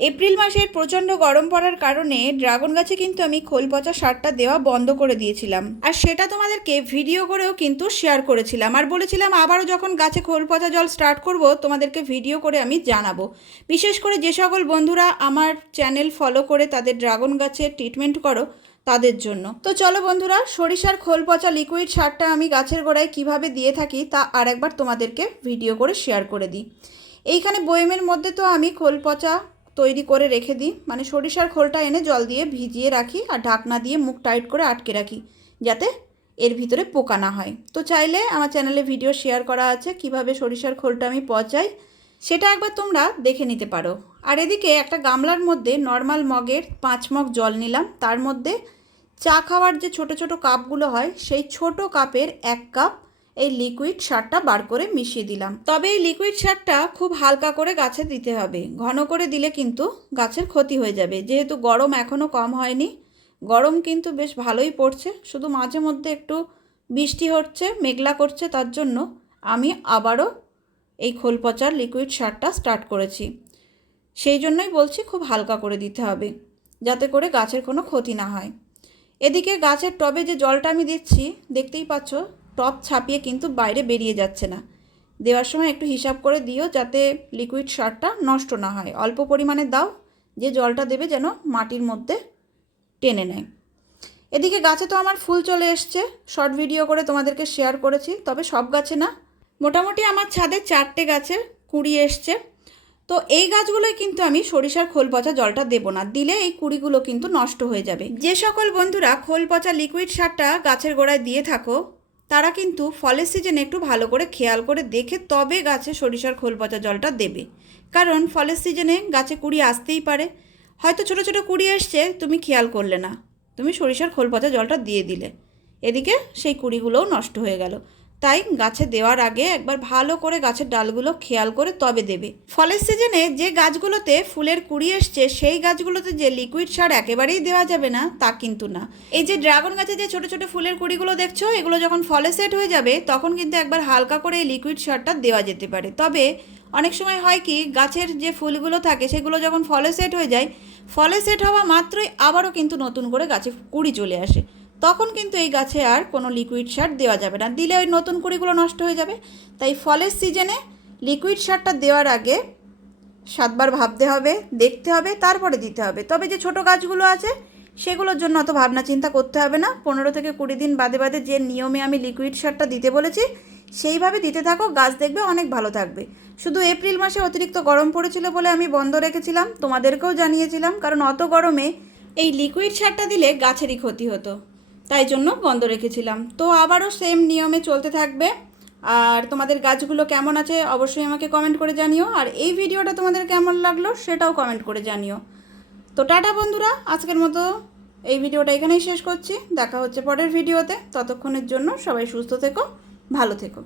April মাসের প্রচণ্ড গরম পড়ার কারণে ড্রাগন গাছে কিন্তু আমি খোল পচা সারটা দেওয়া বন্ধ করে দিয়েছিলাম। আর সেটা তোমাদেরকে ভিডিও করেও কিন্তু শেয়ার করেছিলাম। আর বলেছিলাম আবারও যখন গাছে খোল পচা জল স্টার্ট করব, তোমাদেরকে ভিডিও করে আমি জানাব। বিশেষ করে যে সকল বন্ধুরা আমার চ্যানেল ফলো করে তাদের ড্রাগন গাছের ট্রিটমেন্ট করো, তাদের জন্য। তো চলো বন্ধুরা, সরিষার খোল পচা লিকুইড সারটা আমি গাছের গোড়ায় কীভাবে দিয়ে থাকি তা আরেকবার তোমাদেরকে ভিডিও করে শেয়ার করে দিই। এইখানে বয়েমের মধ্যে তো আমি খোল পচা তৈরি করে রেখে দিই। মানে সরিষার খোলটা এনে জল দিয়ে ভিজিয়ে রাখি আর ঢাকনা দিয়ে মুখ টাইট করে আটকে রাখি, যাতে এর ভিতরে পোকা না হয়। তো চাইলে আমার চ্যানেলে ভিডিও শেয়ার করা আছে কীভাবে সরিষার খোলটা আমি পচাই, সেটা একবার তোমরা দেখে নিতে পারো। আর এদিকে একটা গামলার মধ্যে নর্মাল মগের পাঁচ মগ জল নিলাম। তার মধ্যে চা খাওয়ার যে ছোট ছোট কাপগুলো হয়, সেই ছোট কাপের এক কাপ এই লিকুইড সারটা বার করে মিশিয়ে দিলাম। তবে এই লিকুইড সারটা খুব হালকা করে গাছে দিতে হবে। ঘন করে দিলে কিন্তু গাছের ক্ষতি হয়ে যাবে। যেহেতু গরম এখনও কম হয়নি, গরম কিন্তু বেশ ভালোই পড়ছে। শুধু মাঝে মধ্যে একটু বৃষ্টি হচ্ছে, মেঘলা করছে, তার জন্য আমি আবারও এই খোল পচার লিকুইড সারটা স্টার্ট করেছি। সেই জন্যই বলছি খুব হালকা করে দিতে হবে, যাতে করে গাছের কোনো ক্ষতি না হয়। এদিকে গাছের টবে যে জলটা আমি দিচ্ছি, দেখতেই পাচ্ছ টব ছাপিয়ে কিন্তু বাইরে বেরিয়ে যাচ্ছে না। দেওয়ার সময় একটু হিসাব করে দিও যাতে লিকুইড সারটা নষ্ট না হয়। অল্প পরিমাণে দাও, যে জলটা দেবে যেন মাটির মধ্যে টেনে নেয়। এদিকে গাছে তো আমার ফুল চলে এসছে। শর্ট ভিডিও করে তোমাদেরকে শেয়ার করেছি, তবে সব গাছে না। মোটামুটি আমার ছাদে চারটে গাছে কুড়ি এসছে। তো এই গাছগুলোই কিন্তু আমি সরিষার খোল পচা জলটা দেবো না। দিলে এই কুড়িগুলো কিন্তু নষ্ট হয়ে যাবে। যে সকল বন্ধুরা খোল পচা লিকুইড সারটা গাছের গোড়ায় দিয়ে থাকো তারা কিন্তু ফলের সিজনে একটু ভালো করে খেয়াল করে দেখে তবে গাছে সরিষার খোল পচা জলটা দেবে। কারণ ফলের সিজনে গাছে কুড়ি আসতেই পারে। হয়তো ছোট ছোট কুড়ি এসছে, তুমি খেয়াল করলে না। তুমি সরিষার খোল পচা জলটা দিয়ে দিলে। এদিকে সেই কুড়িগুলোও নষ্ট হয়ে গেল। তাই গাছে দেওয়ার আগে একবার ভালো করে গাছের ডালগুলো খেয়াল করে তবে দেবে। ফলের সিজনে যে গাছগুলোতে ফুলের কুড়ি এসছে, সেই গাছগুলোতে যে লিকুইড সার একেবারেই দেওয়া যাবে না, তা কিন্তু না। এই যে ড্রাগন গাছে যে ছোট ছোট ফুলের কুড়িগুলো দেখছ, এগুলো যখন ফলে সেট হয়ে যাবে, তখন কিন্তু একবার হালকা করে এই লিকুইড সারটা দেওয়া যেতে পারে। তবে অনেক সময় হয় কি, গাছের যে ফুলগুলো থাকে সেগুলো যখন ফলে সেট হয়ে যায়, ফলে সেট হওয়া মাত্রই আবারও কিন্তু নতুন করে গাছে কুড়ি চলে আসে। তখন কিন্তু এই গাছে আর কোনো লিকুইড সার দেওয়া যাবে না। দিলে ওই নতুন কুড়িগুলো নষ্ট হয়ে যাবে। তাই ফলের সিজনে লিকুইড সারটা দেওয়ার আগে সাতবার ভাবতে হবে, দেখতে হবে, তারপরে দিতে হবে। তবে যে ছোট গাছগুলো আছে, সেগুলোর জন্য অত ভাবনা চিন্তা করতে হবে না। পনেরো থেকে কুড়ি দিন বাদে বাদে যে নিয়মে আমি লিকুইড সারটা দিতে বলেছি, সেইভাবে দিতে থাকো, গাছ দেখবে অনেক ভালো থাকবে। শুধু এপ্রিল মাসে অতিরিক্ত গরম পড়েছিল বলে আমি বন্ধ রেখেছিলাম, তোমাদেরকেও জানিয়েছিলাম, কারণ অত গরমে এই লিকুইড সারটা দিলে গাছেরই ক্ষতি হতো। তাই জন্য বন্ধ রেখেছিলাম। তো আবারও সেম নিয়মে চলতে থাকবে। আর তোমাদের গাছগুলো কেমন আছে অবশ্যই আমাকে কমেন্ট করে জানিও। আর এই ভিডিওটা তোমাদের কেমন লাগল সেটাও কমেন্ট করে জানিও। তো টাটা বন্ধুরা, আজকের মতো এই ভিডিওটা এখানেই শেষ করছি। দেখা হচ্ছে পরের ভিডিওতে। ততক্ষণের জন্য সবাই সুস্থ থেকো, ভালো থেকো।